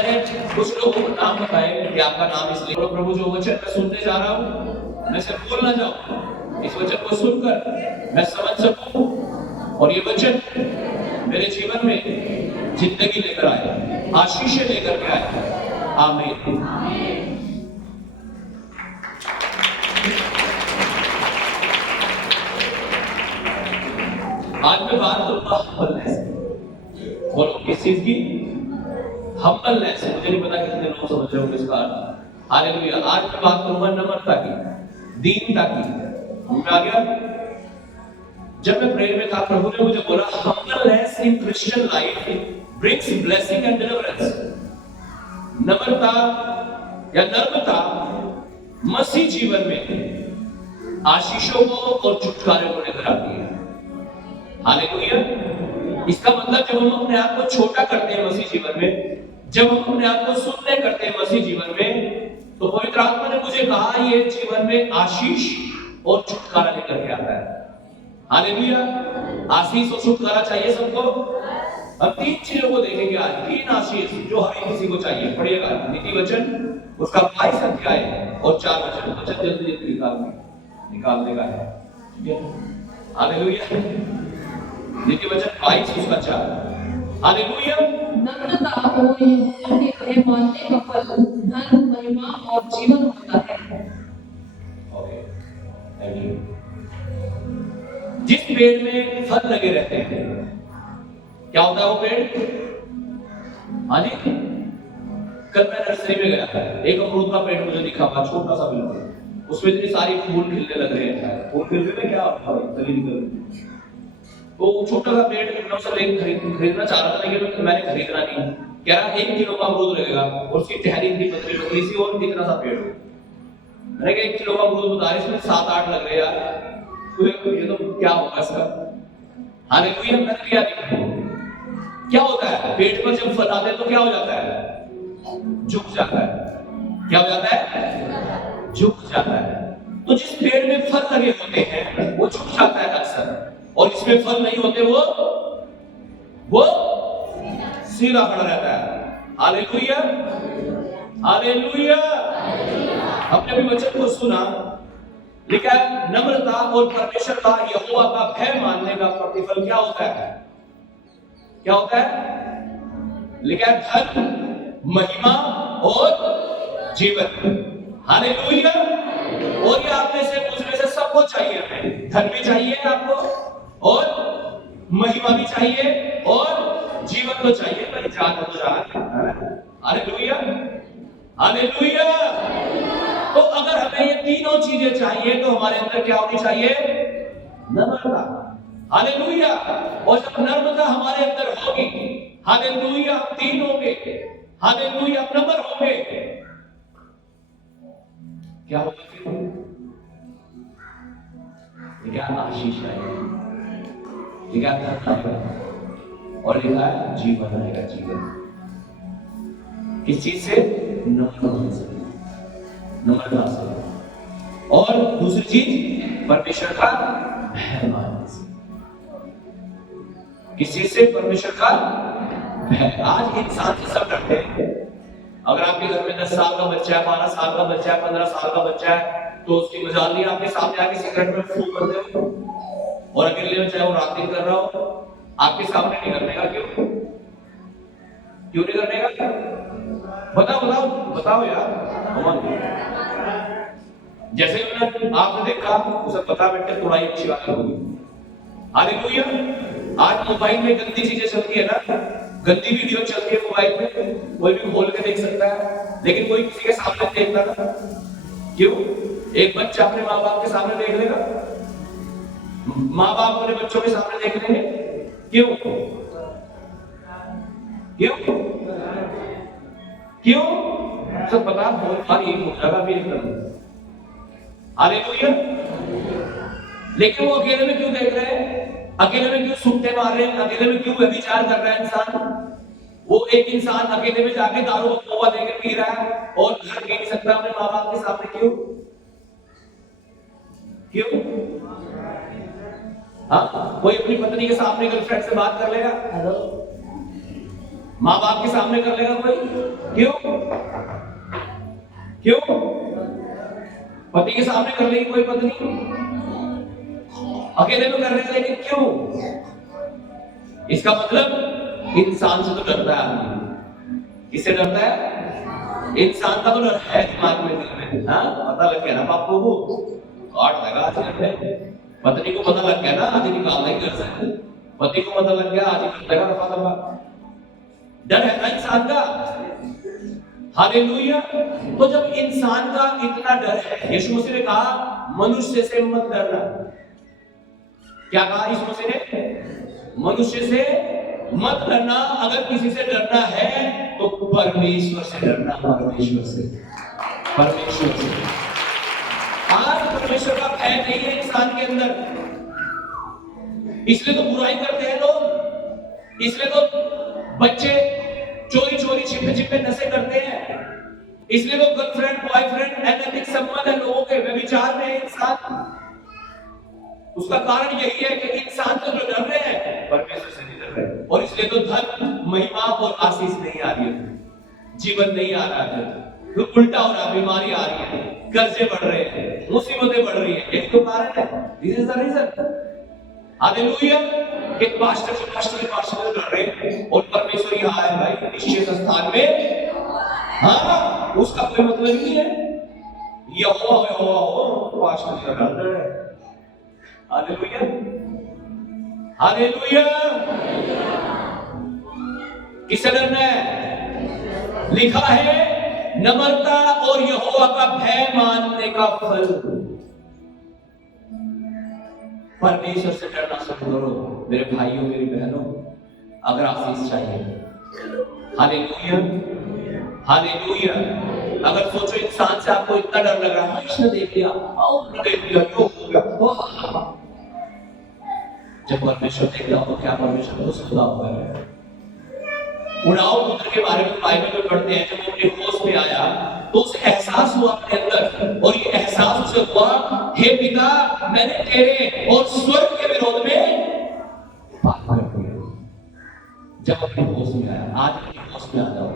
मैंने कुछ लोगों को नाम बताए कि आपका नाम इसलिए, और प्रभु जो वचन मैं सुनने जा रहा हूँ मैं सिर्फ बोलना चाहूँ, इस वचन को सुनकर मैं समझ सकूं और ये वचन मेरे जीवन में जिंदगी लेकर आए, आशीषें लेकर के आए। आमीन। आज मैं बात करूंगा हम्बलनेस। बोलो किस चीज की? हम्बलनेस। मुझे नहीं पता कितने लोग समझ रहे होंगे इसका अर्थ। हालेलुया। आज मैं बात करूंगा नम्रता की, दीनता की। आ गया? जब मैं प्रेयर में था, प्रभु ने मुझे बोला humbleness in Christian life brings blessing and deliverance. नम्रता या नर्मता मसीह जीवन में आशीषों को और छुटकारे को लेकर आती है। हालेलुया। इसका मतलब जब हम अपने आप को छोटा करते हैं मसीह जीवन में, जब हम अपने आप को सुनने करते हैं मसीह जीवन में, तो पवित्र आत्मा ने मुझे कहा ये जीवन में आशीष और छुटकारा लेकर के आता है। हालेलुया। आशीष और छुटकारा चाहिए सबको। अब तीन चीजों को देखेंगे आज, तीन आशीष जो हर किसी को चाहिए। पढ़िएगा नीति वचन उसका 22 अध्याय और 4 वचन। वचन जल्दी जल्दी निकाल देगा है। ठीक है? हालेलुया। नीति वचन 22 उसका 4। हालेलुया। नम्रता और यहोवा के भय मानने का फल धन, महिमा और जीवन होता है। Okay, thank you. जिस पेड़ में फल लगे रहते हैं, क्या होता है वो पेड़? हाँ जी। कल मैं नर्सरी में गया था, एक अमरूद का पेड़ मुझे दिखा हुआ, छोटा सा बिल्कुल, उसमें इतनी सारी फूल खिलने लग रहे हैं। फूल खिल रहे क्या तो छोटा सा पेड़ मैं उसे खरीदना चाह रहा था, लेकिन मैंने खरीदना नहीं। कह रहा 1 किलो का अमरूद लगेगा और उसकी टहनी इतनी पतली पतली सी और कितना सा पेड़ हो। मैंने कहा 1 किलो का अमरूद बता रहे, इसमें 7-8 लग रहे यार, ये तो क्या होगा इसका? हालेलुया। मैंने लिया नहीं। क्या होता है पेड़ पर जब फल आते हैं तो क्या हो जाता है? झुक जाता है। क्या हो जाता है? झुक जाता है। तो जिस पेड़ में फल लगे होते हैं वो झुक जाता है अक्सर, और इसमें फल नहीं होते वो सीधा खड़ा रहता है। हालेलुया। हालेलुया। हमने भी वचन को सुना, लिखा है नम्रता और परमेश्वर का यहोवा का भय मानने का प्रतिफल क्या होता है? क्या होता है? लिखा है धन, महिमा और जीवन। हालेलुया। और ये आप में से मुझ में से सबको चाहिए। हमें धन भी चाहिए आपको, और महिमा भी चाहिए, और जीवन तो चाहिए, पर जान तो जान। हालेलुया। हालेलुया। तो अगर हमें ये तीनों चीजें चाहिए तो हमारे अंदर क्या होनी चाहिए? नम्रता। हालेलुया। और जब नम्रता हमारे अंदर होगी, हालेलुया, तीन होंगे, हालेलुया, नम्र होंगे, क्या होगा? क्या आशीष आएगा, क्या धन आएगा, और लिखा है जीवन आएगा। जीवन किस चीज से? नम्रता से, नम्रता से। और दूसरी चीज परमेश्वर का भय मानने से। किस चीज से? परमेश्वर का भय। आज इंसान से सब डरते हैं। अगर आपके घर में 10 साल का बच्चा है, 12 साल का बच्चा है, 15 साल का बच्चा है, तो उसकी मजाल नहीं आपके सामने आके सिगरेट में फूंक करते हो, और अकेले में चाहे वो रात दिन कर रहा हो, आपके सामने नहीं करने का। क्यों? क्यों नहीं करने का? बताओ बताओ बताओ यार। जैसे आपने देखा उसे पता बेटे थोड़ा ही अच्छी बात होगी। हालेलुया। आज मोबाइल में गंदी चीजें चलती है ना, गंदी वीडियो चलती है मोबाइल में, कोई भी खोल के देख सकता है, लेकिन कोई किसी के सामने देखता ना। क्यों? एक बच्चा अपने माँ बाप के सामने देख लेगा, माँ बाप अपने बच्चों के सामने देख लेंगे। क्यों? क्यों? क्यों? सब पता बहुत एक हो जाएगा भी एकदम। हालेलुया। लेकिन वो अकेले में क्यों देख रहे हैं? अकेले में क्यों सूंघते मार रहे हैं? अकेले में क्यों व्यभिचार कर रहा है इंसान? वो एक इंसान अकेले में जाके दारू तोबा देकर पी रहा है और घर पी नहीं सकता अपने माँ बाप के सामने। क्यों? क्यों? हाँ, कोई अपनी पत्नी के सामने गर्लफ्रेंड से बात कर लेगा? हेलो, माँ बाप के सामने कर लेगा कोई? क्यों? क्यों? पति के सामने कर लेगी कोई पत्नी? अकेले में कर लेगा, लेकिन क्यों? इसका मतलब इंसान से तो डरता है आदमी। किससे डरता है? इंसान का तो डर है दिमाग में, दिल में। हाँ, पता लग गया ना बापू को, काट देगा आज करते। पत्नी को पता लग गया ना, आज निकाल देंगे घर से। पति को पता लग गया, आज ही कर देगा रफा दफा। डर है ना इंसान का। हालेलुया। तो जब इंसान का इतना डर है, यीशु मसीह ने कहा मनुष्य से मत डरना। क्या कहा यीशु मसीह ने? मनुष्य से मत डरना। अगर किसी से डरना है तो परमेश्वर से डरना। परमेश्वर से, परमेश्वर से। आज परमेश्वर का भय नहीं है इंसान के अंदर, इसलिए तो बुराई करते हैं लोग, इसलिए तो बच्चे चोरी चोरी छिपे छिपे नशे करते हैं, इसलिए तो गर्लफ्रेंड बॉयफ्रेंड अनैतिक संबंध है लोगों के, व्यभिचार में है इंसान। उसका कारण यही है कि इंसान तो जो डर रहे हैं परमेश्वर से नहीं डर रहे, और इसलिए तो धन, महिमा और आशीष नहीं आ रही है, जीवन नहीं आ रहा है, तो उल्टा हो रहा, बीमारी आ रही है, कर्जे बढ़ रहे हैं, मुसीबतें बढ़ रही है। यही तो कारण है। This is the reason. Hallelujah. कि पास्टर डर रहे हैं और परमेश्वर यहाँ है भाई, निश्चित स्थान में। हाँ, उसका कोई मतलब नहीं है। यहोवा हो पास्टर डर रहे हैं। Hallelujah, hallelujah. किससे डरना है? लिखा है नम्रता और यहोवा का भय मानने का फल। परमेश्वर से डरना शुरू करो मेरे भाइयों, मेरी बहनों, अगर आशीष चाहिए। Hallelujah, hallelujah. अगर सोचो इंसान से आपको इतना डर लग रहा है, इसने देख लिया, देख लिया, जो हो गया। जब परमेश्वर देखता हो तो क्या परमेश्वर को सुधा हुआ है? उड़ाऊ पुत्र के बारे में बाइबल में पढ़ते हैं, जब वो अपने होश में आया तो उसे एहसास हुआ अपने अंदर, और ये एहसास उसे हुआ, हे पिता, मैंने तेरे और स्वर्ग के विरोध में पाप कर दिया। जब अपने होश में आया, आज अपने होश में आ जाओ,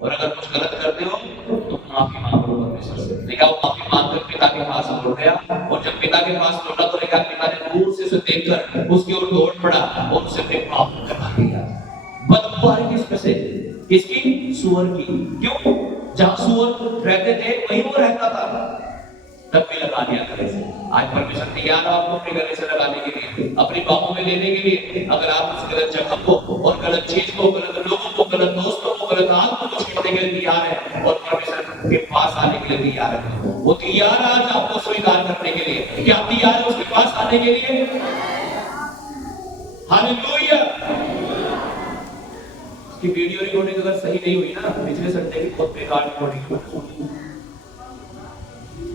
और अगर कुछ गलत करते हो तो माफी मांगो परमेश्वर से। देखा, वो माफी मांगकर पिता के पास लौट गया, और जब पिता के पास लौटा तो देखा पिता ने दूर से उसे देखकर उसकी ओर दौड़ पड़ा और उसे अपने पाप करवा दिया। बदबू आ रही थी उसमें से, किसकी? सुअर की। क्यों? जहां सुअर रहते थे वहीं वो रहता था। तब भी लगा दिया गले से। आज परमेश्वर तैयार है आपको अपने गले से लगाने के लिए, अपनी बाहों में लेने के लिए। अगर आप उस गलत जगह को और गलत चीज को, गलत लोगों को, गलत दोस्तों को, गलत आदतों को छोड़ने के लिए तैयार है और परमेश्वर के पास आने के लिए तैयार है, वो तैयार है आज आपको स्वीकार करने के लिए। क्या तैयार है उसके पास आने के लिए? हालेलुया। की वीडियो रिकॉर्डिंग अगर सही नहीं हुई ना, पिछले संडे की बहुत बेकार रिकॉर्डिंग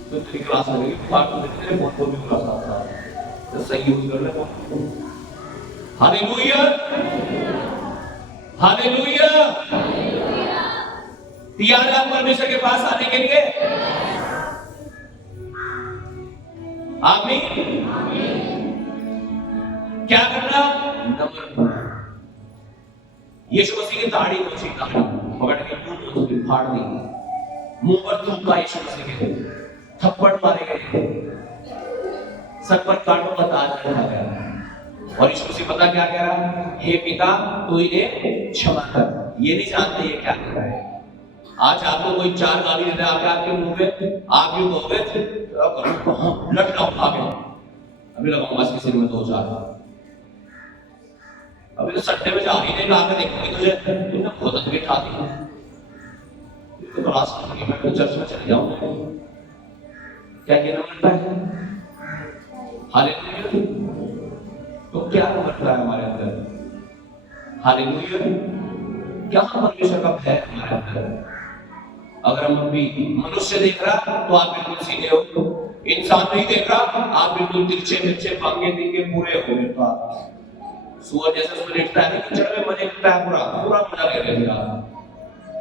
तो तेरी क्लास लगेगी, पार्ट में तेरे फोन को भी क्लास आता है तो सही यूज कर ले फोन। Hallelujah, hallelujah. तैयार है परमेश्वर के पास आने के लिए? आमीन। क्या करना? नम्र। यीशु मसीह की दाढ़ी पहुंची, दाढ़ी पकड़ के मुंह को फाड़ दी, मुंह पर थूका यीशु मसीह के, थप्पड़ मारे गए, सर पर कांटों का ताज रखा गया। और यीशु मसीह पता क्या कह रहा? हे पिता, तू इन्हें क्षमा कर, ये नहीं जानते ये क्या कर रहा है। आज आपको कोई चार गाली देता है आपके मुंह पे, आप यूं कहोगे लट लाओ खा गए, अभी लगाऊंगा इसके सिर में 2 4। अभी तो सट्टे में जा रही है, आके देखूंगी तुझे, तुमने बहुत तकलीफ खा दी, तो क्लास में मैं तो चर्च में चले जाऊंगा। क्या कहना बनता है? हालेलुया। तो क्या बनता है हमारे अंदर? हालेलुया। क्या परमेश्वर का भय हमारे अंदर? अगर हम अभी मनुष्य देख रहा तो आप बिल्कुल सीधे हो, इंसान नहीं देख रहा आप बिल्कुल तिरछे मिर्चे पांगे दिखे पूरे हो गए। बात सुअर जैसे उसमें लेटता है ना, कीचड़ में मजे करता है, पूरा पूरा मजा ले रहे हैं।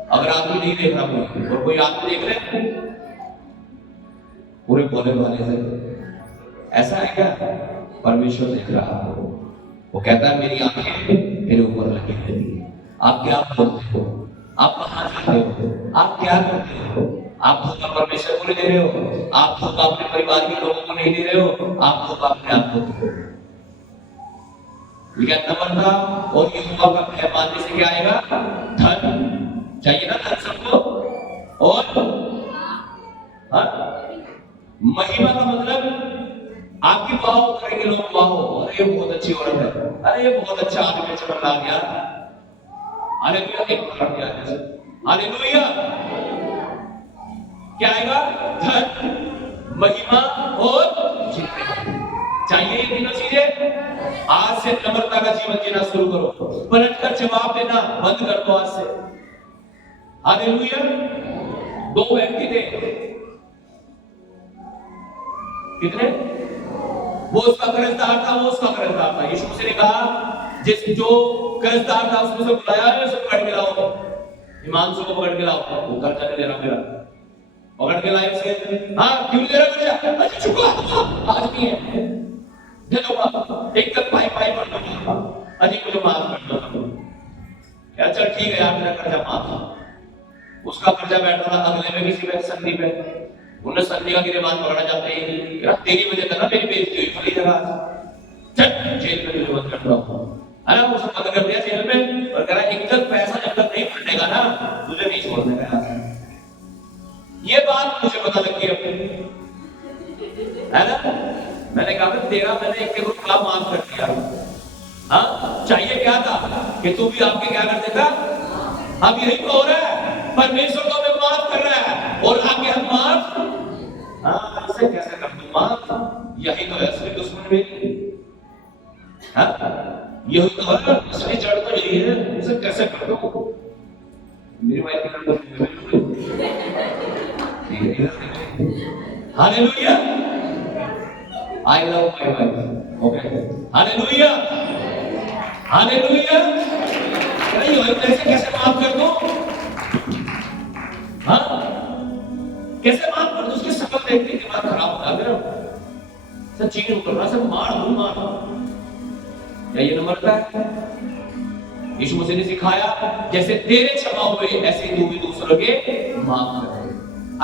अगर आदमी नहीं देख रहा कोई और कोई आदमी देख रहे पूरे बोले वाले से, ऐसा है क्या? परमेश्वर देख रहा है, वो कहता है मेरी आंखें मेरे ऊपर लगी रहती है, आप क्या बोलते हो, आप कहाँ जाते हो, आप क्या करते हो। आप धोखा परमेश्वर को नहीं दे रहे हो, आप धोखा अपने परिवार के लोगों को नहीं दे रहे हो, आप धोखा अपने आप को दे रहे हो। नम्रता और यहोवा का भय मानने से क्या आएगा, धन चाहिए ना, धन सबको। और हाँ, महिमा का मतलब आपकी वाह करेंगे लोग, वाह अरे ये बहुत अच्छी औरत है, अरे ये बहुत अच्छा आदमी, चमक ला गया, हालेलुया, एक कर दिया जैसे, हालेलुया। क्या आएगा, धन, महिमा और जीवन चाहिए। ये तीनों चीजें। आज से नम्रता का जीवन जीना शुरू करो, पलटकर जवाब देना बंद कर दो आज से, हालेलुया। दो व्यक्ति थे, कितने, वो उसका कर्जदार था, वो उसका कर्जदार था। यीशु मसीह ने कहा जिस जो कर्जदार था उसने बुलाया है, उसे पकड़ के लाओ, हिमांशु को पकड़ के लाओ, वो कर्जा नहीं दे रहा मेरा, पकड़ के लाए उसे। हाँ क्यों दे रहा कर्जा, अच्छा चुका आज नहीं है, दे दो, एक तक पाई पाई पड़ दो, अजी मुझे माफ कर दो। क्या चल ठीक है यार, मेरा कर्जा माफ। उसका कर्जा बैठा था अगले में किसी में संधि पे, उन्हें संधि का गिरबान पकड़ा जाते हैं, तेरी वजह से ना मेरी बेइज्जती हुई, फली जगह चल जेल में तुझे बंद करता हूं, है ना। उसे बंद कर दिया जेल में और कह रहा एक तक पैसा जब तक नहीं फटेगा ना तुझे नहीं छोड़ने का। ये बात मुझे पता लगी अपनी, है ना। मैंने कहा था तेरा मैंने एक रुपया काम माफ कर दिया। हाँ चाहिए क्या था कि तू भी आपके क्या कर देता। अब यही तो हो रहा है, परमेश्वर तो हमें माफ कर रहा है और आगे हम माफ, हाँ इसे कैसे कर दूं माफ, यही तो है असली दुश्मन मेरी, हाँ यही तो है असली जड़ तो यही है, इसे कैसे कर दूं। मेरी वाइफ की number hallelujah, I love my wife, okay hallelujah, hallelujah. नहीं कैसे माफ कर दो, हाँ कैसे माफ कर दो, उसकी शक्ल देखते ही दिमाग खराब होता है, सब चीजें कर रहा, सब मार दूं मार। क्या ये नम्रता है? यीशु मसीह ने सिखाया जैसे तेरे क्षमा हुए ऐसे तू भी दूसरों के माफ कर।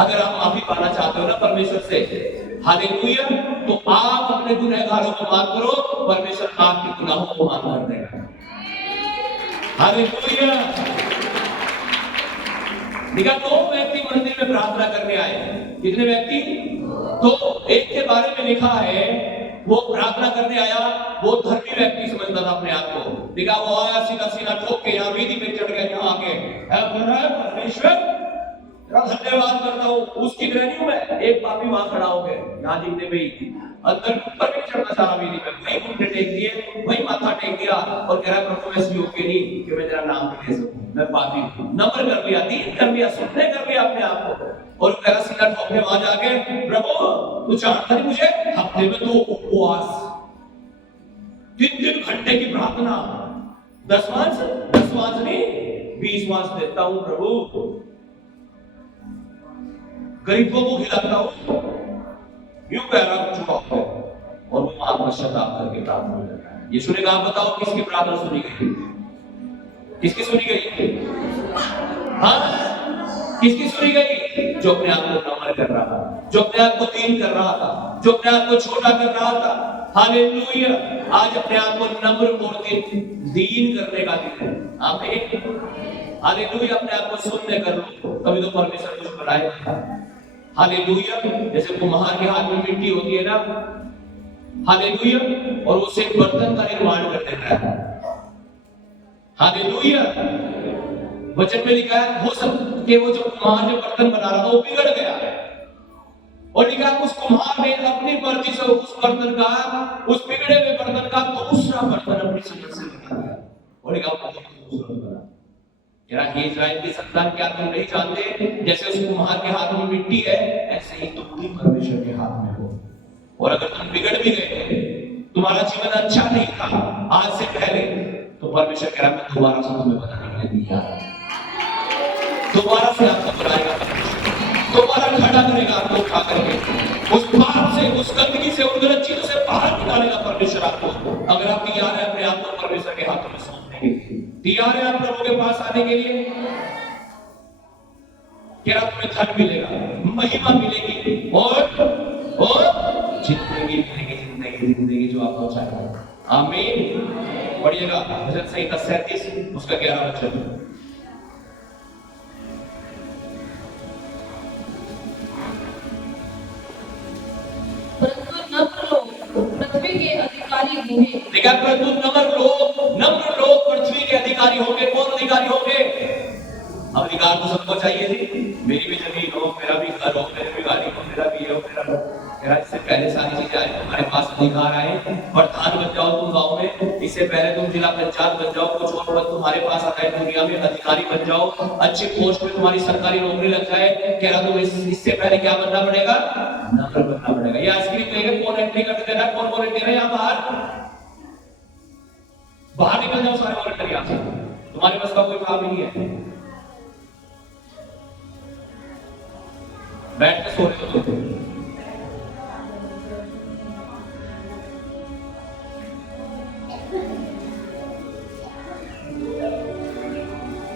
अगर आप माफी पाना चाहते हो ना परमेश्वर से, हालेलुया, तो आप अपने गुनहगारों को माफ करो, परमेश्वर आपके गुनाहों को माफ कर देगा। हालेलुया। देखा दो व्यक्ति मंदिर में प्रार्थना करने आए, कितने व्यक्ति, तो एक के बारे में लिखा है वो प्रार्थना करने आया, वो धर्मी व्यक्ति समझता था अपने आप को। देखा वो आया सीधा सीधा ठोक के यहाँ वेदी पे चढ़ गया, यहाँ आके परमेश्वर धन्यवाद करता हूँ, उसकी ग्रहणी हूं मैं। एक पापी वहां खड़ा हो गया, यहाँ जीतने में ही अंदर ऊपर भी चढ़ना चाह रहा वेदी पे, वही घुटने टेक दिए, वही माथा टेक दिया और कह रहा प्रभु मैं योग्य नहीं कि मैं तेरा नाम ले सकूं, मैं पापी हूं। नम्र कर लिया, दीन कर लिया, सुनने कर लिया अपने आप को, और कह रहा सीधा ठोके वहां जाके, प्रभु तू जानता नहीं मुझे, हफ्ते में 2 उपवास, 3 घंटे की प्रार्थना, 10 मांस नहीं 20 मांस देता हूं प्रभु, गरीबों को खिलाता हूं, यूं कह रहा चुका है, और वो पश्चाताप करके प्रार्थना करता है। यीशु ने कहा बताओ किसकी प्रार्थना सुनी गई, किसकी सुनी गई, हाँ किसकी सुनी गई, जो अपने आप को नम्र कर रहा था, जो अपने आप को दीन कर रहा था, जो अपने आप को छोटा कर रहा था। हालेलुया। आज अपने आप को नम्र और दीन करने का दिन है, आमीन। हालेलुया। अपने आप को शून्य कर लो, तभी तो परमेश्वर कुछ बनाएगा। हालेलुया। जैसे कुम्हार के हाथ में मिट्टी होती है ना, हालेलुया, और उसे एक बर्तन का निर्माण कर देता है। हालेलुया। वचन में लिखा है हो सकता वो जो कुम्हार जो बर्तन बना रहा था वो बिगड़ गया, और लिखा उस कुम्हार ने अपनी मर्जी से उस बर्तन का, उस बिगड़े हुए बर्तन का दूसरा बर्तन अपनी समझ से बनाया, और लिखा दूसरा बना। हे इस्राएल की संतान, क्या तुम नहीं जानते जैसे उस कुम्हार के हाथ में मिट्टी है, ऐसे ही तुम भी परमेश्वर के हाथ में हो। और अगर तुम बिगड़ भी गए, तुम्हारा जीवन अच्छा नहीं था आज से पहले, तो परमेश्वर कह रहा है मैं दोबारा से तुम्हें बनाने के लिए दिया, दोबारा से आपको बनाएगा, दोबारा खड़ा करेगा आपको उठा करके, उस पाप से, उस गंदगी से, उन गलत चीजों से बाहर निकालेगा परमेश्वर आपको, अगर आप तैयार है अपने आप को परमेश्वर के हाथों में सौंपने के लिए। तैयार है आप प्रभु के पास आने के लिए? क्या तुम्हें धन मिलेगा, महिमा मिलेगी और जिंदगी मिलेगी, जिंदगी जो आपको चाहिए। आमीन। पढ़िएगा भजन संहिता 37 उसका 11 वचन। परंतु नम्र लोग पृथ्वी के अधिकारी होंगे। देखा, परंतु नम्र लोग पृथ्वी के अधिकारी होंगे। कौन अधिकारी होंगे? अब अधिकार तो सबको चाहिए जी। मेरी भी जमीन हो, मेरा भी घर हो, मेरी भी गाड़ी हो, मेरा भी हो, मेरा इससे पहले सारी चीजें आए, तुम्हारे पास अधिकार आए। प्रधान बन जाओ तुम गाँव में, इससे पहले तुम जिला पंचायत बन जाओ, कुछ और पद तुम्हारे पास आता है दुनिया में, अधिकारी बन जाओ, अच्छी पोस्ट में तुम्हारी सरकारी नौकरी लग जाए। कह रहा तुम इससे पहले क्या बनना पड़ेगा? नम्र बनना पड़ेगा। ये आइसक्रीम लेके कौन एंट्री करके दे रहा है? कौन वॉलंटियर है यहाँ बाहर निकल जाओ सारे वॉलंटियर यहाँ से, तुम्हारे पास का कोई काम नहीं है। बैठ के सो रहे हो तुम।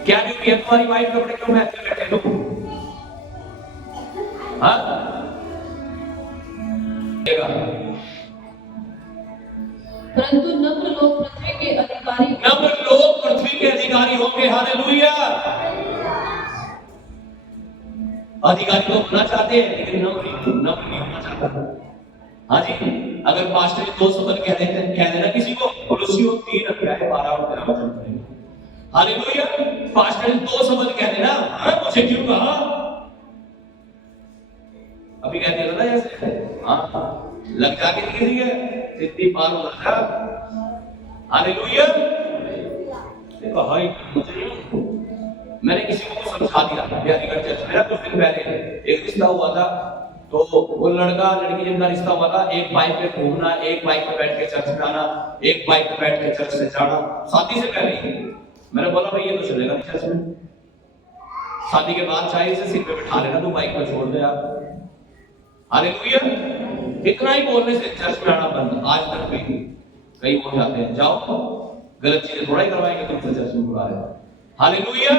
क्या ड्यूटी है तुम्हारी? वाइट कपड़े क्यों पहन के बैठे हो? परंतु नम्र लोग पृथ्वी के अधिकारी होंगे। हालेलुया। अधिकारी तो होना चाहते हैं लेकिन नम्र नहीं होना चाहता। हाँ जी, अगर पास्टर जी 2 शब्द कह देना किसी को, कुलुस्सियों 3 अध्याय 12 और 13 वचन पढ़ेंगे। हालेलुया। पास्टर जी 2 शब्द कह देना, मुझे क्यों कहा? अभी कह दिया था ना जैसे, लग जाके किसी है सिद्धि पार हो रहा। हालेलुया। देखो भाई, मैंने किसी को समझा दिया बिहारीगढ़ चर्च में, कुछ दिन पहले एक रिश्ता हुआ था। तो वो लड़का लड़की जिनका रिश्ता हुआ था, एक बाइक पे घूमना, एक बाइक पे बैठ के चर्च में आना, एक बाइक पे बैठ के चर्च से जाना, शादी से पहले ही। मैंने बोला भाई ये तो चलेगा नहीं चर्च में, शादी के बाद चाहे इसे सिर पे बिठा लेना, तू बाइक पे छोड़ दे आप। हालेलुया। इतना ही बोलने से चर्च में आना बंद। आज तक भी कई हो जाते हैं, जाओ गलत चीजें थोड़ा ही करवाएंगे तुमसे, चर्च में बुला रहे। हालेलुया।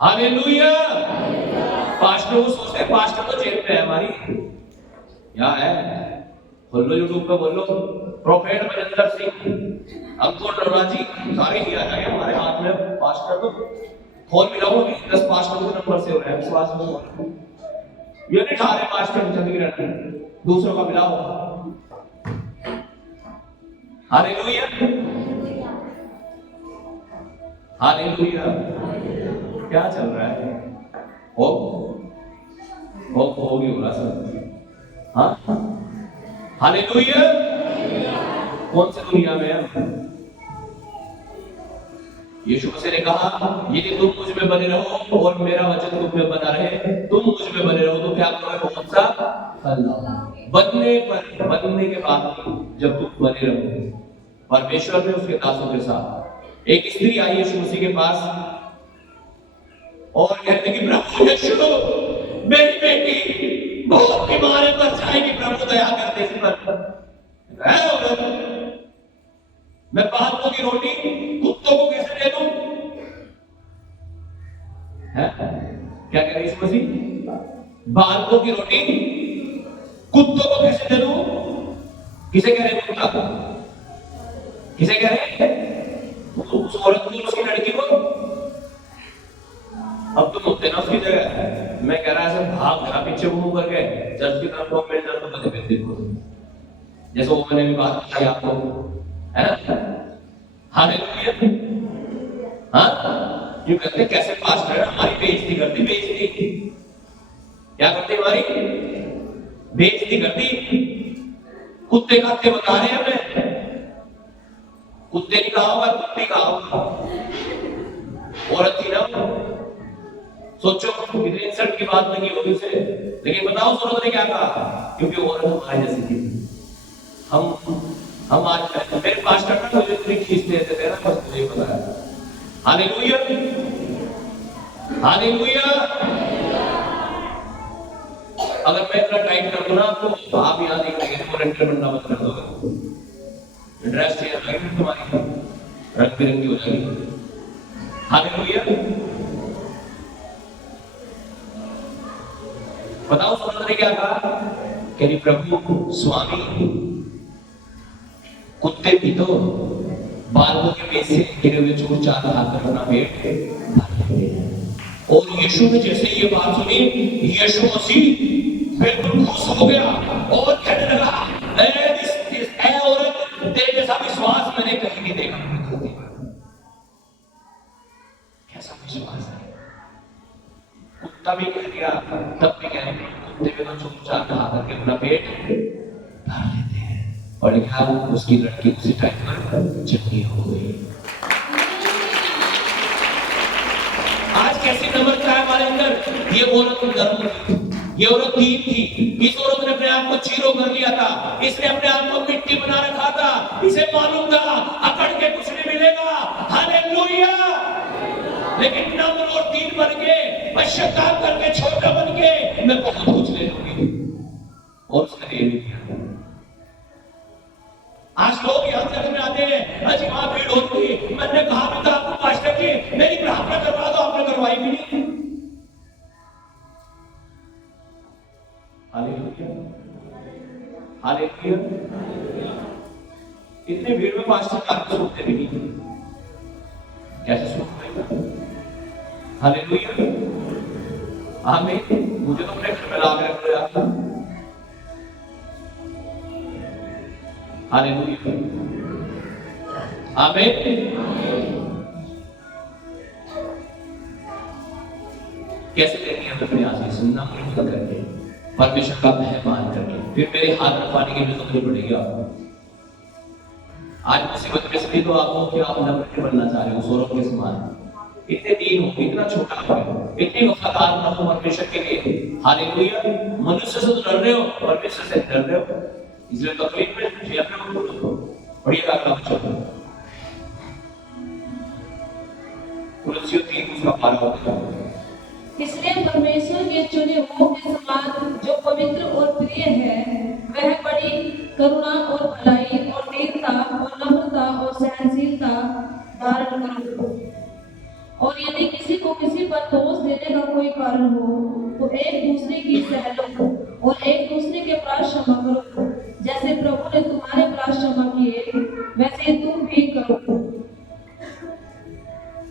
हालेलुया। पास्टर को सोचते हैं पास्टर तो जेल पे है हमारी, यहाँ है, बोल लो यूट्यूब पे, बोल लो प्रोफेट मनिंदर सिंह, अंकुर नरोला जी, सारे ही आ जाए हमारे हाथ में। पास्टर तो फोन मिलाओ, 10 पास्टर के नंबर से हो रहे हैं विश्वास में। ये नहीं ठा रहे पास्टर चंद्रगिरी, दूसरों का मिलाओ। हालेलुया। हालेलुया। क्या चल रहा है? होगी होगा सब। हाँ, हालेलुया। कौन सी दुनिया में है? यीशु मसीह ने कहा, यदि तुम मुझ में बने रहो और मेरा वचन तुम में बना रहे, तुम मुझ में बने रहो तो क्या करोगे? बहुत सा फल लाओगे। बनने के बाद जब तुम बने रहो परमेश्वर में उसके दासों के साथ। एक स्त्री आई यीशु मसीह के पास और कहने की, प्रभु यीशु, मेरी बेटी बहुत बीमार है, मर जाएगी, प्रभु दया करते इस पर। मैं बालकों की रोटी कुत्तों को कैसे दे दूं? क्या कह रहे यीशु मसीह? बालकों की रोटी कुत्तों को कैसे दे दूं? किसे कह रहे कुत्ता? किसे कह रहे? उस औरत को, उसकी लड़की को। अब तुम होते ना उसकी जगह, मैं कह रहा है ऐसे भाग गया पीछे मुंह करके चर्च की तरफ को, मेरे चर्च को बदले देखो, जैसे वो मैंने भी बात की आपको, है ना? हालेलुया। हाँ, ये कहते कैसे पास्टर है, हमारी बेइज्जती करती, बेइज्जती क्या करती? हमारी बेइज्जती करती। कुत्ते खाते बता रहे हैं हमें, कुत्ते नहीं कहा होगा, कुत्ती कहा होगा। औरत थी ना, सोचो कितनी इंसल्ट की बात लगी होगी उसे, लेकिन बताओ उस औरत ने क्या कहा? क्योंकि औरत हमारी जैसी थी। हम आज मेरे पास्टर ना मुझे इतनी खींचते थे ना, बस मुझे पता है। हालेलुया। हालेलुया। अगर मैं इतना टाइट कर दूं ना तो आप यहाँ देख लेंगे, वॉलंटियर बनना मत कर दो, ड्रेस चेंज लगेगी तुम्हारी, रंग बिरंगी हो जाएगी। हालेलुया। बताओ समुद्र ने क्या कहा? कह प्रभु स्वामी, कुत्ते भी तो बालों के में से गिरे हुए चूर चार खाकर अपना पेट भर लेते हैं। और यीशु ने जैसे ये बात सुनी, यीशु मसीह बिल्कुल खुश हो गया और कहने लगा, ऐ औरत, तेरे जैसा विश्वास मैंने कहीं नहीं देखा। कैसा विश्वास है? कुत्ता भी कह दिया, तब भी कह रहे कुत्ते में तो चुपचाप खा करके अपना पेट भर लेते हैं। और लिखा उसकी लड़की उसी टाइम पर चंगी हो गई। आज कैसी नम्रता है हमारे अंदर। ये औरत गर्म थी, ये औरत दीन थी। इस औरत ने अपने आप को जीरो कर लिया था, इसने अपने आप को मिट्टी बना रखा था। इसे मालूम था अकड़ के कुछ नहीं मिलेगा। हालेलुया। लेकिन नम्र और दीन बन के, पश्चाताप करके, छोटा बन के मैं बहुत कुछ ले लूंगी, और उसने ले लिया। आज लोग यहां चर्च में आते हैं, आज वहां भीड़ होती है। मैंने कहा भी था आपको पास्टर जी, मेरी प्रार्थना करवा दो, आपने करवाई भी नहीं। Hallelujah, hallelujah. इतने भीड़ में पास्टर बात सुनते भी नहीं, कैसे सुन पाएगा? हालेलुया, आमीन। मुझे तो अपने घर में ला कर रख दिया। हालेलुया, आमीन। कैसे करनी है अपने आशीष? सुनना करके, परमेश्वर का भय मान करके, फिर मेरे हाथ रखवाने की जरूरत नहीं पड़ेगी आपको। आज मुसीबत में से तो आपको क्या आप नम्र बनना चाह रहे हो, सौरभ के समान इतने दीन हो, इतना छोटा हो, इतनी वफादार ना हो परमेश्वर के लिए। हालेलुया। मनुष्य से तो डर रहे हो, परमेश्वर से डर रहे हो, इसलिए तकलीफ में शेयर करो। बढ़िया अगला बच्चा कुलसियों 3 उसका 12 होता है। इसलिए परमेश्वर के चुने हुओं के समान जो पवित्र और प्रिय है, वह बड़ी करुणा और भलाई और दीनता और नम्रता और सहनशीलता धारण करो। और यदि किसी को किसी पर दोष देने का कोई कारण हो, तो एक दूसरे की सह लो और एक दूसरे के अपराध क्षमा करो। जैसे प्रभु ने तुम्हारे अपराध क्षमा किए, वैसे तुम भी करो।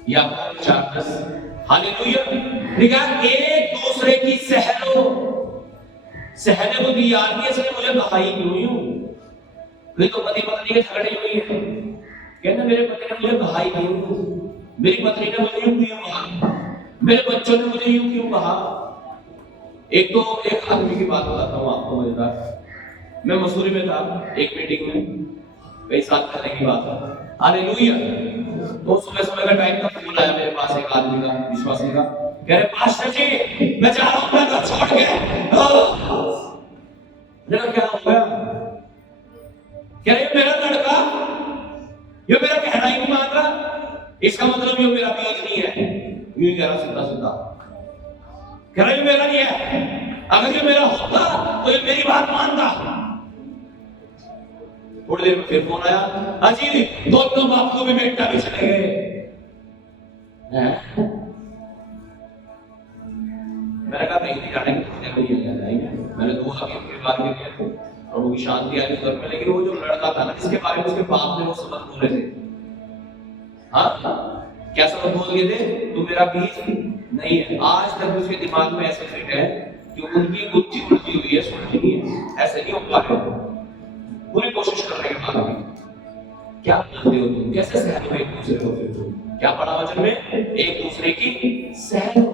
याकूब 4:10। हालेलुया। लिखा एक दूसरे की सह लो। सहने को दी यार नहीं, इसलिए मुझे बहाई क्यों हुई हूं? तो पति पत्नी के झगड़े हुई है, कहना मेरे पति ने मुझे बहाई क्यों, मेरी पत्नी ने मुझे यूं क्यों कहा, मेरे बच्चों ने मुझे यूं क्यों कहा। एक आदमी की बात बताता हूं आपको मजेदार। मैं मसूरी में था एक मीटिंग में, कई साल पहले की बात है। हालेलुया। तो सुबह का टाइम था, फोन आया मेरे पास एक आदमी का, विश्वासी का, कह रहे पास्टर जी मैं जा रहा हूं घर छोड़ के। क्या हो गया? कह रहे मेरा लड़का ये मेरा कहना ही नहीं मान रहा, इसका मतलब ये मेरा बीज नहीं है। यूं कह रहा सीधा सीधा, कह रहा ये मेरा नहीं है, अगर ये मेरा होता तो ये मेरी बात मानता। थोड़ी देर में फिर फोन आया, अजी दोनों बाप को भी बेटा भी चले गए। मैंने कहा नहीं जाने की मैंने 2 हफ्ते के बाद के लिए प्रभु की शांति आई घर में। लेकिन वो जो लड़का था ना, जिसके बारे में उसके बाप ने वो सबक बोले थे, हाँ क्या सबक बोल दिए थे, तू मेरा बीज नहीं है। आज तक उसके दिमाग में ऐसे फिट है कि उनकी बुद्धि उलझी हुई है, सुलझी नहीं है, ऐसे नहीं हो पा रहे। पूरी कोशिश करने के बाद भी क्या बोलते हो तुम, कैसे सहन एक दूसरे को? फिर तुम क्या पढ़ा वचन में, एक दूसरे की सहन।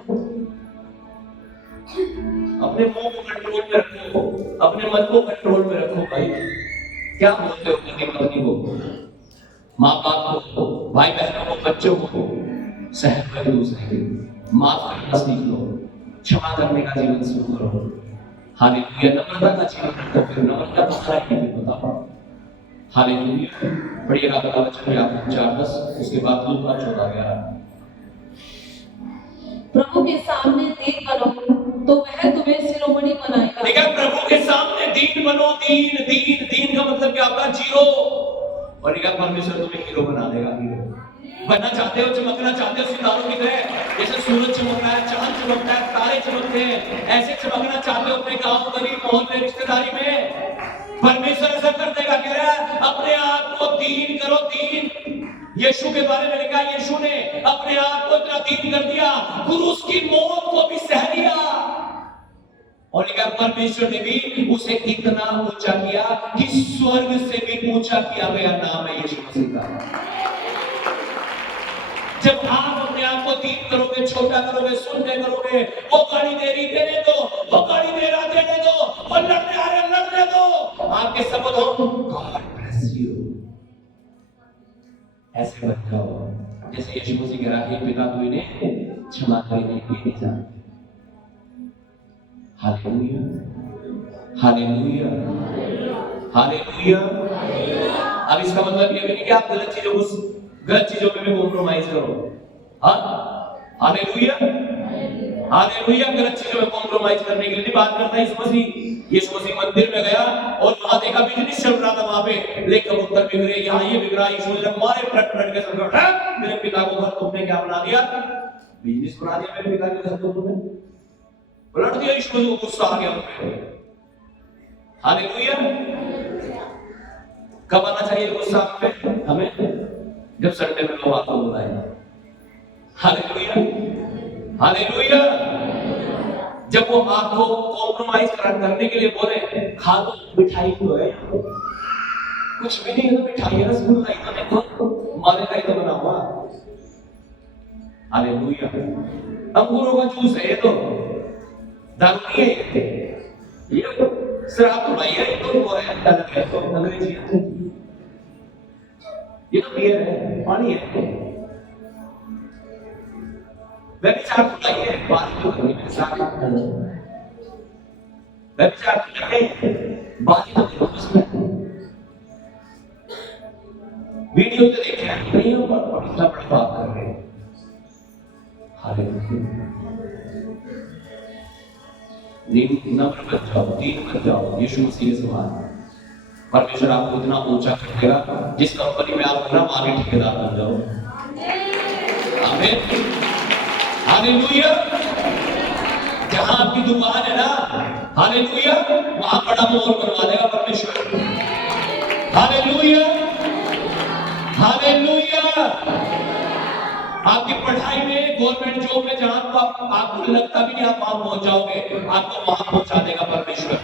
अपने मुंह को कंट्रोल में रखो, अपने मन को कंट्रोल में रखो। भाई क्या बोलते हो अपनी पत्नी को, माँ बाप को, भाई बहनों को, बच्चों को? सहन कर दूसरे के, माफ करना सीख लो, क्षमा करने का जीवन शुरू करो। हालेलुया। नम्रता का जीवन रखो, फिर नम्रता तुम्हारा ही नहीं बताओ। हालेलुया। पढ़िएगा अगला वचन में याकूब 4:10, उसके बाद लूका 14:11। प्रभु के सामने दीन बनो तो वह तुम्हें शिरोमणि बनाएगा। ठीक है, प्रभु के सामने दीन बनो। दीन दीन दीन का मतलब क्या होता है? जीरो। और परमेश्वर तुम्हें हीरो बना देगा। हीरो बनना चाहते हो, चमकना चाहते हो सितारों की तरह, जैसे सूरज चमकता है, चांद चमकता है, तारे चमकते हैं, ऐसे चमकना चाहते हो अपने गांव, गली, मोहल्ले, रिश्तेदारी में? परमेश्वर ऐसा कर देगा। कह रहा है अपने आप को दीन करो, दीन। यीशु के बारे में लिखा, यीशु ने अपने आप को इतना दीन कर दिया, क्रूस की मौत को भी सह लिया। और लिखा परमेश्वर ने भी उसे इतना ऊंचा किया कि स्वर्ग से भी ऊंचा किया गया नाम है यीशु मसीह का। जब आप अपने आप को दीन करोगे, छोटा करोगे, सुनने करोगे, वो गाड़ी दे रही देने दो, वो गाड़ी दे रहा देने दो, वो लड़ने आ रहे लड़ने दो, आपके शब्द हो गॉड ब्लेस यू, ऐसे बन जाओ जैसे यीशु मसीह कह रहा है पिता तू इन्हें क्षमा कर, इन्हें ये नहीं जानते। Hallelujah, hallelujah, hallelujah. अब इसका मतलब ये भी नहीं कि आप गलत चीजों में भी कॉम्प्रोमाइज करो। हाँ, हालेलुया, हालेलुया। गलत चीजों में कॉम्प्रोमाइज करने के लिए बात करता है यीशु मसीह मंदिर में गया और वहां देखा बिजनेस चल रहा था, वहां पे ले कबूतर बिक रहे, यहाँ ये बिक रहा। यीशु ने मारे पलट के सब, मेरे पिता को घर तुमने क्या बना दिया, बिजनेस बना दिया मेरे पिता के घर तुमने, पलट दिया। यीशु को गुस्सा आ गया उन पे। हालेलुया। कब आना चाहिए गुस्सा पे हमें? जब संडे में लोग आपको बुलाए। Hallelujah, hallelujah. जब वो आपको कॉम्प्रोमाइज करने के लिए बोले खा लो मिठाई तो है, कुछ भी नहीं है तो मिठाई है, रसगुल्ला ही तो देखो, माले का ही तो बना हुआ। हालेलुया। अंगूरों का जूस है ये तो, दारू नहीं है ये शराब तो भाई है, ये तो वो है तो अंग्रेजी है, ये तो बियर है, पानी है। व्यभिचार तो नहीं है, बात तो करनी मेरे साथ। व्यभिचार तो नहीं है, बात तो करनी उसमें। वीडियो तो देखे नहीं हो पर इतना बड़ा बात कर रहे हैं। हालेलुया। नम्र बन जाओ, दीन बन जाओ, यीशु मसीह के समान। परमेश्वर आपको इतना ऊंचा कर देगा, जिस कंपनी में आप ना आगे ठेकेदार बन जाओ। आमीन, हालेलुया। जहां आपकी दुकान है ना, हालेलुया, वहां बड़ा मोल बनवा देगा परमेश्वर। Hallelujah, hallelujah. आपकी पढ़ाई में, गवर्नमेंट जॉब में, जहां आपको लगता भी नहीं आप वहां पहुंच जाओगे, आपको वहां पहुंचा देगा परमेश्वर।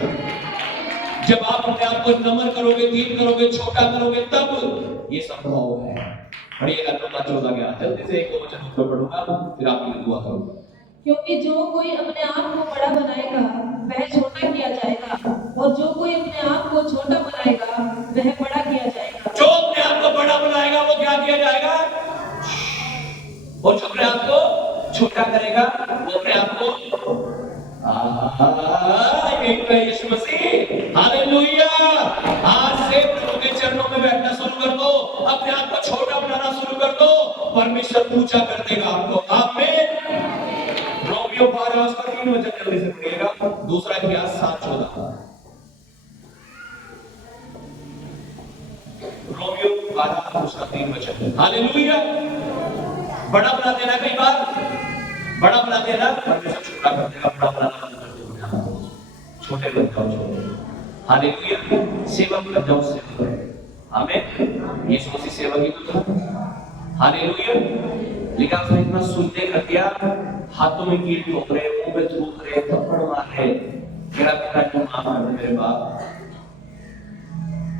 जब आप अपने आप को नम्र करोगे, दीन करोगे, छोटा करोगे, तब ये संभव है। पढ़िएगा Luka 14:11, जल्दी से एक वचन ऊपर पढ़ूंगा, फिर आपके लिए दुआ करूंगा। क्योंकि जो कोई अपने आप को बड़ा बनाएगा वह छोटा किया जाएगा, और जो कोई अपने आप को छोटा बनाएगा वह बड़ा किया जाएगा। जो अपने आप को बड़ा बनाएगा वो क्या किया जाएगा, और जो अपने आप को छोटा करेगा वो अपने आप को यीशु मसीह। हालेलुया। आज से प्रभु के चरणों में बैठना शुरू कर दो, अपने आप को छोटा बनाना शुरू कर दो, परमेश्वर ऊंचा कर देगा आपको। आमीन। रोमियो 12 उसका 3 वचन जल्दी से पढ़िएगा, दूसरा इतिहास 7:14। रोमियो 12 उसका 3 वचन। हालेलुया। बड़ा बना देना, कई बार बड़ा बना देना, परमेश्वर छोटा कर देगा। बड़ा बनाना छोटे बन जाओ, छोटे। हालेलुया। सेवक बन जाओ, सेवक। आमीन। यीशु मसीह सेवक ही तो था। हालेलुया। लेकिन उसने इतना सुनने कर दिया, हाथों में कील ठोक रहे, मुंह पे थूक रहे, थप्पड़ मार रहे, मेरा पिता क्यों माफ कर दे मेरे बाप।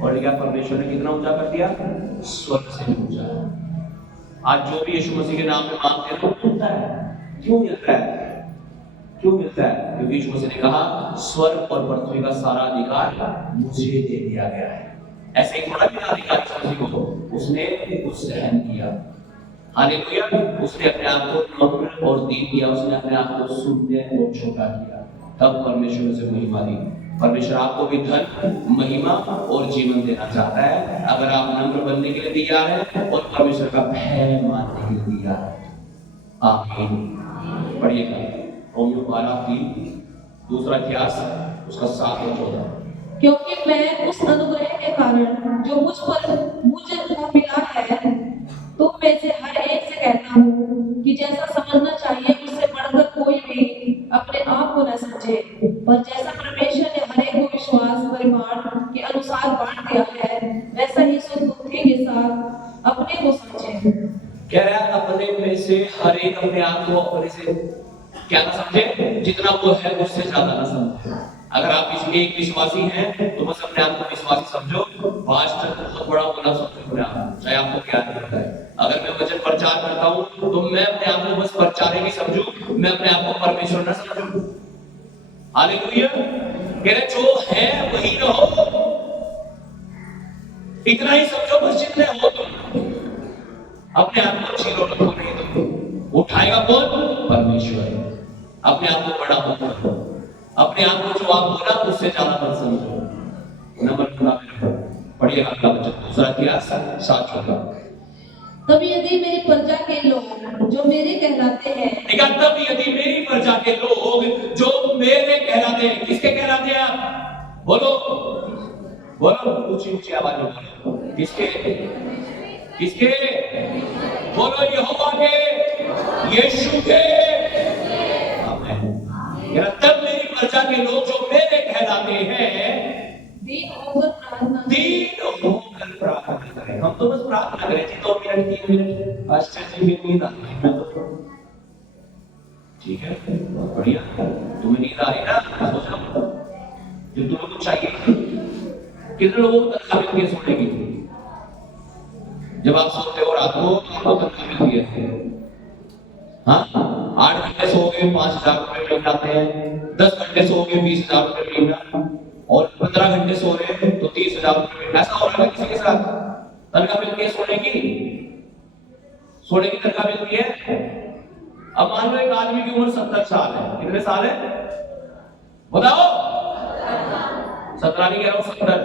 और लेकिन परमेश्वर ने कितना ऊंचा कर दिया, स्वर्ग से भी ऊंचा। आज जो भी यीशु मसीह के नाम पे मांगते हैं वो मिलता है। क्यों मिलता है? क्यों मिलता है? क्योंकि यीशु मसीह ने कहा स्वर्ग और पृथ्वी का सारा अधिकार मुझे दे दिया गया है। ऐसे ही थोड़ा भी अधिकार यीशु मसीह को, उसने कुछ सहन किया। हालेलुया। उसने अपने आप को नम्र और दीन किया, उसने अपने आप को सुनने और छोटा किया, तब परमेश्वर से महिमा दी। परमेश्वर आपको भी धन, महिमा और जीवन देना चाहता है, अगर आप नम्र बनने के लिए तैयार हैं और परमेश्वर का भय मानने के लिए तैयार हैं। आमीन। पढ़िएगा रोमियो 12:3, दूसरा इतिहास उसका 7 और 14। क्योंकि मैं उस अनुग्रह के कारण जो मुझ पर मिला है तुम में से हर एक से कहता हूँ कि जैसा समझना चाहिए उससे बढ़कर कोई भी अपने आप को न समझे, पर जैसा परमेश्वर ने हर एक को विश्वास परिमाण के अनुसार बांट दिया है, वैसा ही सुख बुद्धि के साथ अपने को समझे। कह रहा है अपने में से हर एक अपने आप को अपने से क्या ना समझे, जितना वो है उससे ज्यादा ना समझे। अगर आप किसी एक विश्वासी हैं तो बस अपने आप को विश्वासी समझो, पास्टर बहुत बड़ा होना समझो अपने आप, चाहे आपको क्या लगता है। अगर मैं वचन प्रचार करता हूँ तो मैं अपने आप को बस प्रचारक ही समझूं, मैं अपने आप को परमेश्वर ना समझूं। हालेलुया। कह रहे जो है वही रहो, इतना ही समझो बस जितने हो तुम। अपने आप को जीरो रखो नहीं तुम, उठाएगा कौन? परमेश्वर। अपने आप को बड़ा मत करो, अपने आप को जो आप बोला उससे ज्यादा मत समझो। नंबर खुला में रखो। पढ़िए आपका वचन दूसरा इतिहास 7:14। तब यदि मेरी प्रजा के लोग जो मेरे कहलाते हैं, तब यदि मेरी प्रजा के लोग जो मेरे कहलाते हैं, किसके कहलाते हैं आप? बोलो बोलो, ऊंची ऊंची आवाज में बोलो, किसके? किसके? बोलो यहोवा के, यीशु के। तब मेरी प्रजा के लोग जो मेरे कहलाते हैं दीन होकर प्रार्थना करें। हम तो बस प्रार्थना करें जी, 2 मिनट 3 मिनट, पास्टर जी भी नींद आती है तो ठीक है, बहुत बढ़िया। तुम्हें नींद आ रही ना, सो जाओ जो तुम्हें कुछ चाहिए। कितने लोगों को तनख्वाह मिलती है सोने की? जब आप सोते हो रात को तो आपको तनख्वाह मिलती है। हाँ, 8 घंटे सोओगे 5,000 रुपए मिल जाते हैं, 10 घंटे सोओगे 20,000 रुपए मिल जाते हैं, और 15 घंटे सो रहे हैं तो 30,000 रुपए। ऐसा हो रहा है किसी के साथ? तनख्वाह मिलती है सोने की, सोने की तनख्वाह मिलती है। अब मान लो एक आदमी की उम्र 70 साल है, कितने साल है बताओ? 17 नहीं कह रहा हूं, 70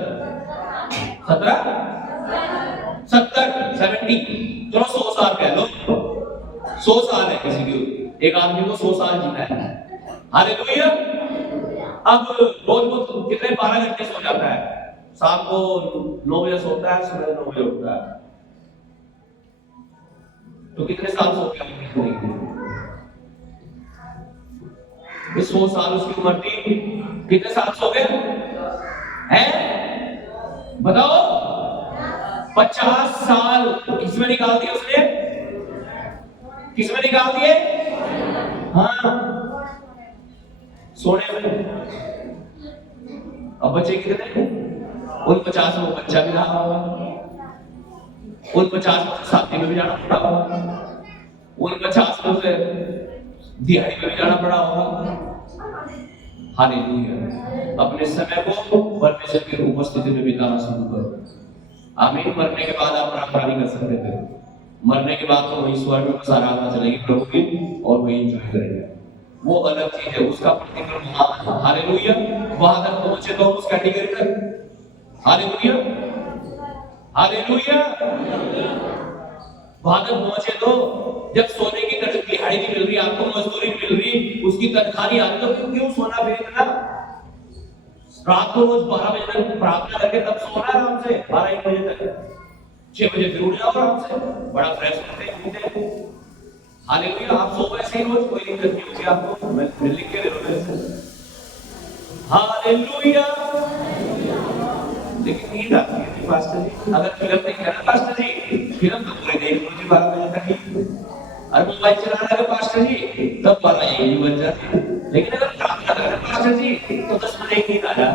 चलो 100 साल कह लो, 100 साल है किसी की, एक आदमी को 100 साल जीना है। हालेलुया। अब रोज कितने 12 घंटे सो जाता है, शाम को 9 बजे सोता है, सुबह 9 बजे उठता है, तो कितने साल सो गया? 100 साल उसकी उम्र थी, कितने साल सो गए हैं बताओ? 50 साल किसमें निकाल दिए उसने? किसमें निकाल दिए? हाँ, सोने में। अब बचे कितने? उन 50 में वो बच्चा भी रहा होगा, उन 50 में शादी में भी जाना पड़ा होगा, उन 50 में से दिहाड़ी में भी जाना पड़ा होगा। हालेलुया। अपने समय को परमेश्वर की उपस्थिति में बिताना शुरू करो। आमीन। मरने के बाद आप प्रार्थना नहीं कर सकते थे, मरने के बाद तो वही स्वर्ग में आराधना चलेगी प्रभु की, और वही एंजॉय करेंगे, वो अलग चीज है, उसका प्रतिक्रम। हालेलुया। वहां तक पहुंचे तो उस कैटेगरी तक। Hallelujah, hallelujah. वहां तक पहुंचे तो जब सोने की दिहाड़ी नहीं मिल रही, आपको मजदूरी मिल रही, उसकी तनख्वाह नहीं आ रही, तो क्यों सोना बेचना? रात को रोज 12 बजे तक प्रार्थना करके तब सोना आराम से, 12-1 बजे तक, 6 बजे फिर उठ जाओ आराम से, बड़ा फ्रेश होते हैं। हालेलुया। आप सो वैसे ही रोज, कोई दिक्कत नहीं होती आपको, मैं लिख के दे दूं। हालेलुया। लेकिन नींद आती है पास्टर जी, अगर फिल्म नहीं कहना पास्टर जी, फिल्म तो पूरे देख लो जी 12 बजे तक ही, और मोबाइल चलाना लगे पास्टर जी तब 12-1 बज जाते हैं। लेकिन अगर प्रार्थना करें पास्टर जी तो 10 बजे नींद आ जाए।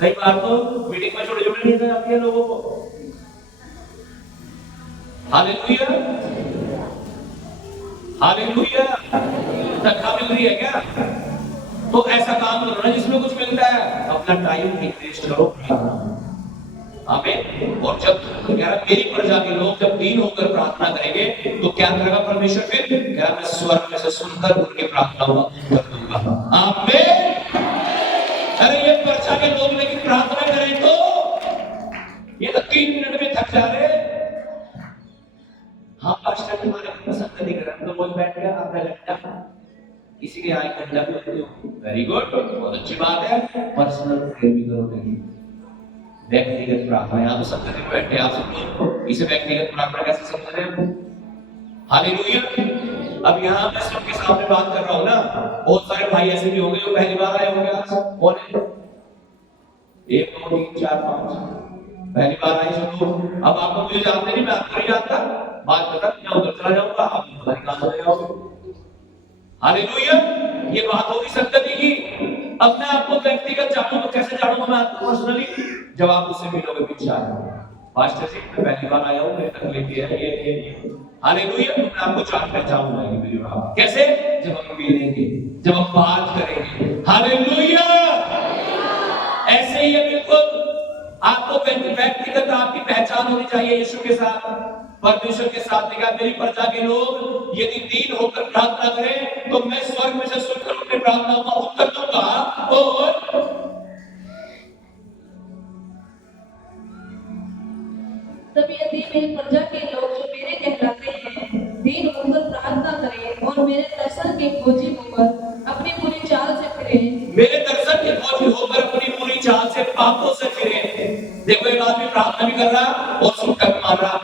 कई बार तो मीटिंग में छोटे छोटे नींद आती है लोगों को। Hallelujah, hallelujah. तनख्वाह मिल रही है क्या? तो ऐसा काम करो ना जिसमें कुछ मिलता है, अपना टाइम इन्वेस्ट करो। आमीन। और जब मेरी प्रजा के लोग जब दीन होकर प्रार्थना करेंगे तो क्या करेगा परमेश्वर? फिर कह रहा मैं स्वर्ग में से सुनकर उनकी प्रार्थना का उत्तर दूंगा। आमीन। अरे ये प्रजा के लोग लेकिन प्रार्थना करें तो ये तो 3 मिनट में थक जा रहे। हाँ पास्टर तुम्हारे पसंद नहीं कर रहा तो रोज बैठ गया आधा घंटा, किसी के 1 घंटा भी होते हो, वेरी गुड, बहुत अच्छी बात है। पर्सनल प्रेयर भी करो, नहीं व्यक्तिगत प्रार्थना। यहाँ तो संगति में बैठे आप सब, इसे व्यक्तिगत प्रार्थना कैसे समझ रहे हैं? हालेलुया। अब यहाँ मैं सबके सामने बात कर रहा हूँ ना, बहुत सारे भाई ऐसे भी होंगे जो पहली बार आए होंगे आज। कौन है? 1 2 3 4 5 पहली बार आए सब लोग। अब आप मुझे जानते नहीं, मैं आपको नहीं जानता, बात करता मैं उधर चला जाऊंगा, आप पता नहीं कहां चले जाओगे। हालेलुया। ये बात होगी संगति की। अब मैं आपको व्यक्तिगत जानूं तो कैसे जानूंगा मैं आपको पर्सनली? जब आप उससे मिलोगे पीछे आ जाओगे, पास्टर जी मैं पहली बार आया हूं, मेरी तकलीफ ये है ये। हालेलुया। तो मैं आपको जान पहचान जाएगी मेरी बात। कैसे? जब हम मिलेंगे, जब हम बात करेंगे। हालेलुया। ऐसे ही है बिल्कुल। आपको व्यक्तिगत आपकी पहचान होनी चाहिए यीशु के साथ, परमेश्वर के साथ। देखा, मेरी प्रजा के लोग यदि दीन होकर प्रार्थना करें तो मैं स्वर्ग में से सुनकर उनकी प्रार्थनाओं का उत्तर दूंगा। और तब यदि मेरी प्रजा के लोग जो मेरे कहलाते हैं दीन होकर प्रार्थना करें और मेरे दर्शन के खोजी होकर अपनी पूरी चाल से फिरें, मेरे दर्शन के खोजी होकर अपनी पूरी चाल से पापों से फिरें। देखो, एक आदमी प्रार्थना भी कर रहा और सुनकर भी मार रहा,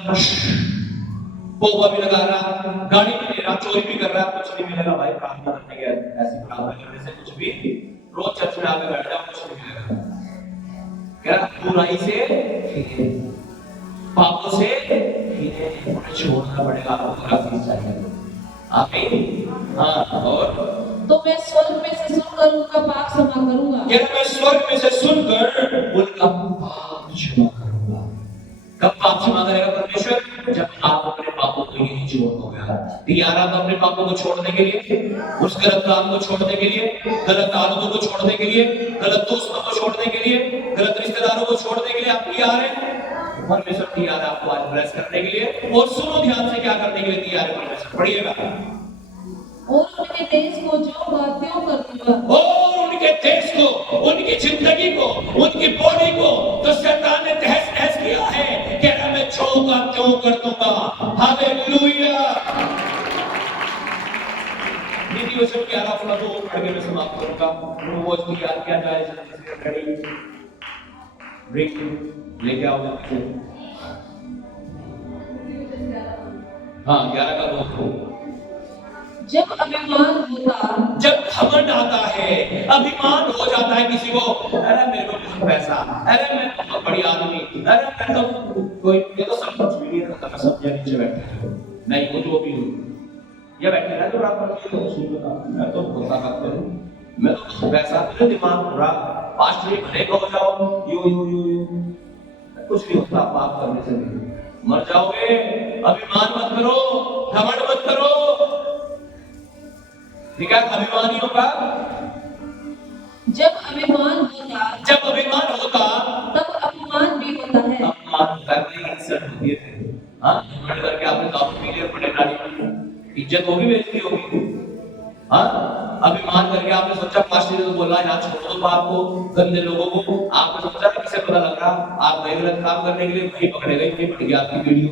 पोपा भी लगा रहा, गाड़ी भी ले रहा, चोरी भी कर रहा, कुछ नहीं मिलेगा भाई प्रार्थना करने के। ऐसी प्रार्थना करने से कुछ भी, रोज चर्च में आके बैठ जाओ, कुछ नहीं मिलेगा। क्या? बुराई से, पापों से छोड़ना पड़ेगा आपको, चाहिए। आमीन। हाँ, और तो मैं स्वर्ग में से सुनकर उनका पाप क्षमा करूंगा। क्या? मैं स्वर्ग में से सुनकर उनका पाप क्षमा करूंगा। कब पाप क्षमा करेगा परमेश्वर? जब आप अपने पापों को यही छोड़ दोगे। तैयार आप अपने पापों को छोड़ने के लिए, उस गलत काम को छोड़ने के लिए, गलत आदतों को छोड़ने के लिए, गलत दोस्तों को छोड़ने के लिए, गलत रिश्तेदारों को छोड़ने के लिए आप तैयार हैं? परमेश्वर तैयार है आपको आज ब्लेस करने के लिए। और सुनो ध्यान से, क्या करने के लिए तैयार है परमेश्वर? पढ़िएगा। और उनके देश को जो बातें कर दूंगा, और उनके देश को, उनकी जिंदगी को, उनकी बॉडी को तो शैतान ने तहस नहस किया है, कह रहा मैं जो का त्यों कर दूंगा। हालेलुया। नीति वचन 11 तो पढ़ के मैं समाप्त करूंगा। वो तैयार किया जाए, ब्रेक लेके आओ। हाँ, 11 का 2। जब अभिमान होता, जब घमंड आता है, अभिमान हो जाता है किसी को, अरे मेरे को कुछ पैसा, अरे मैं तो बड़ी आदमी, अरे मैं तो कोई, ये तो सब कुछ भी नहीं है, तो सब नीचे बैठे नहीं वो जो भी हूँ, ये बैठे ना जो रात को मैं तो बोलता करते हूँ, मैं तो पैसा, मेरे दिमाग पूरा पास्ट में भले हो जाओ, यू कुछ नहीं होता। पाप करने से मर जाओगे। अभिमान मत करो, घमंड मत करो। ठीक है? अभिमानियों का जब अभिमान होता, जब अभिमान होता तब अपमान भी होता है। अपमान करके इंसल्ट होती है। हाँ, घमंड करके आपने दारू पी लिया, बड़े गाड़ी में इज्जत होगी, बेइज्जती होगी। हाँ, अभिमान करके आपने सोचा पास्टर ने बोला यार छोड़ दो बाप को, गंदे लोगों को, आपने सोचा किसे पता लग रहा, आप गए गलत काम करने के लिए, वही पकड़े गए, वही पड़ गया आपकी वीडियो।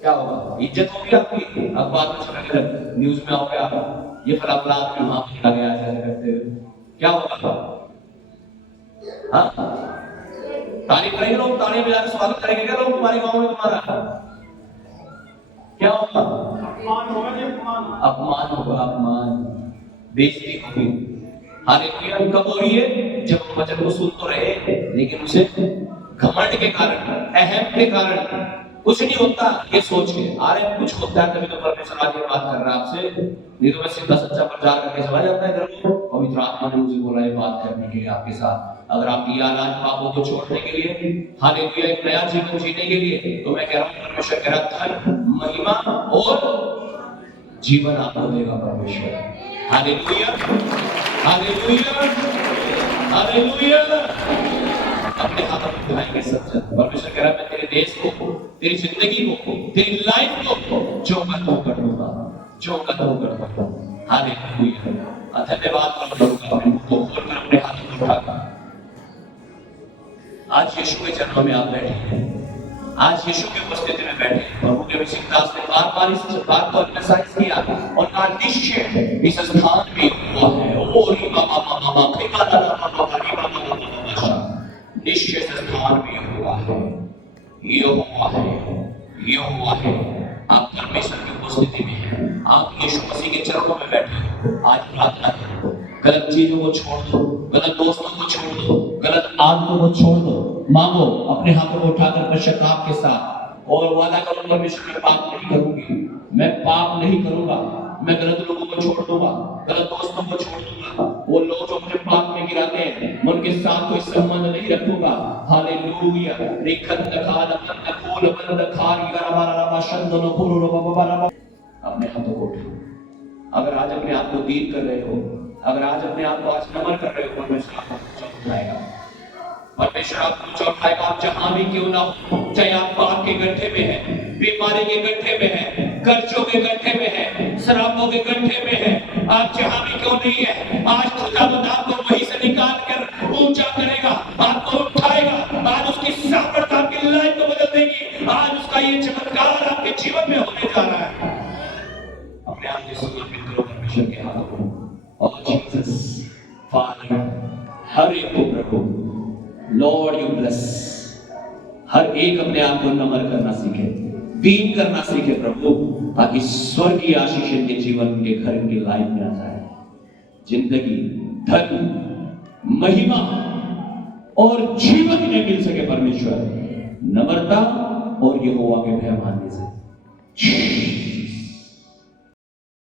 क्या होगा? इज्जत होगी आपकी। अखबार में छपेगा, न्यूज में आओगे आप, ये फला फला आपके वहां पे लगा गया ऐसे करते हुए, क्या होगा? हाँ, तारीफ करेंगे लोग, ताली बजा के स्वागत करेंगे क्या लोग तुम्हारे गांव में? तुम्हारा क्या होगा? अपमान होगा जी, अपमान होगा, अपमान, बेइज्जती होगी। हालेलुया। कब हो रही है? जब हम वचन को सुन तो रहे लेकिन उसे घमंड के कारण, अहम के कारण कुछ नहीं होता ये सोच के आ रहे हैं, कुछ होता है तभी तो परमेश्वर आज ये बात कर रहा है आपसे। नहीं तो मैं सीधा सच्चा प्रचार करके चला जाता है घर को। पवित्र आत्मा ने मुझे बोला ये बात करने के लिए आपके साथ। अगर आप तैयार आज पापों को छोड़ने के लिए, हालेलुया, एक नया जीवन जीने के लिए, तो मैं कह रहा हूँ परमेश्वर कह रहा धन, महिमा और जीवन आपको देगा परमेश्वर। Hallelujah, hallelujah, hallelujah. अपने हाथों में दिखाएंगे सच्चा। परमेश्वर कह रहा है मैं तेरे देश को, तेरी जिंदगी को, तेरी लाइफ को जो कर दो कर दूंगा, जो कर दो कर दूंगा। हालेलुया। धन्यवाद करूंगा अपने मुंह को खोलकर, अपने हाथों को उठाकर। आज यीशु के जन्म में आप बैठे हैं, आज यीशु की उपस्थिति में बैठे हैं। प्रभु के विश्वास ने बार-बार इस बात को एम्फसाइज किया और कहा निश्चय इस स्थान में हुआ है। ओ री बाबा बाबा बाबा स्थिति में हैं, आप यीशु मसीह के चरणों में बैठे हो, आज प्रार्थना करो, गलत चीजों को छोड़ दो, गलत दोस्तों को छोड़ दो, गलत आदतों को छोड़ दो, मांगो अपने हाथों को उठाकर पश्चाताप के साथ और वादा करो परमेश्वर मैं पाप नहीं करूंगी, मैं पाप नहीं करूंगा, मैं गलत लोगों को छोड़ दूंगा, गलत दोस्तों को छोड़ दूंगा, वो लोग जो मुझे पाप में गिराते हैं मैं उनके साथ कोई संबंध नहीं रखूंगा। हालेलुया। अपने हाथों को उठाओ। अगर आज अपने आप को दीन कर रहे हो, अगर आज अपने आप को आज नमन कर रहे हो, परमेश्वर आपको ऊंचा उठाएगा, परमेश्वर आपको ऊंचा उठाएगा। आप जहां भी क्यों ना हो, चाहे आप पाप के गड्ढे में हैं, बीमारी के गड्ढे में हैं, कर्जों के गड्ढे में हैं, शराबों के गड्ढे में हैं, आप जहां भी क्यों नहीं है, आज खुदावंद आपको वहीं से निकाल कर ऊंचा करेगा, आपको उठाएगा। आज उसकी सामर्थ आपकी लाइफ को बदल देगी। आज उसका ये चमत्कार आपके जीवन में होने जा रहा है। अपने आप को समर्पित करो परमेश्वर के हाथों को। और जीसस फादर, हर एक को प्रभु लॉर्ड यू ब्लेस, हर एक अपने आप को नम्र करना सीखे, दीन करना सीखे प्रभु, ताकि स्वर्गीय आशीष इनके जीवन, इनके घर, इनके लाइफ में आ जाए। जिंदगी, धन, महिमा और जीवन इन्हें मिल सके परमेश्वर, नम्रता और यहोवा के भय मानने से।